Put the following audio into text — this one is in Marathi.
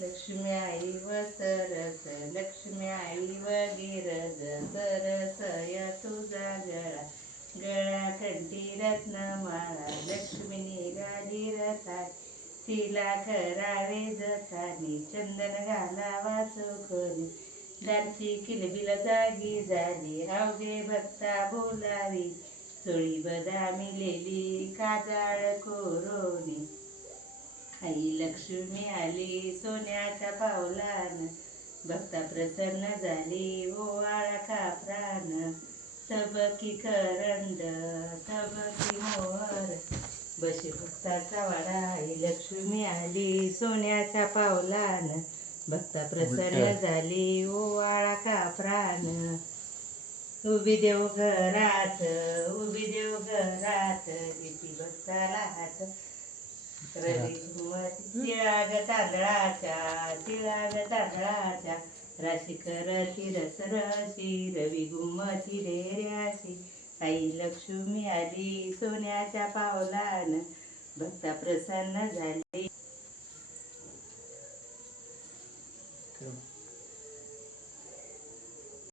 लक्ष्मी आई व सरस, लक्ष्मी आई व गिरज, सरस या तुझा गळा, गळा कंठी रत्नमाळा, लक्ष्मी निघाली रथात, तिला करावे जतानी, चंदन घालावा चोखोनी, दारची किलबिल जागी झाली, अवघे भक्ता बोलावी, चोळी बदामी लेली, काजाळ कोरोनी. आई लक्ष्मी आली सोन्याच्या पावलान, भक्ता प्रसन्न झाली ओवाळा का प्राण, तबकी करंड तबकी मोहर, बशी भक्ताचा वाडा. आई लक्ष्मी आली सोन्याच्या पावलान, भक्ता प्रसन्न झाली ओवाळा का प्राण. उभी देव घरात, उभी देव घरात, देती भक्ताला हात, रवी तिळाग तांदळाच्या, तिळाग तांदळाच्या, राशी करती रसरशी, रवी घुमती डेऱ्याशी. आई लक्ष्मी आली सोन्याच्या पावलान, भक्ता प्रसन्न झाली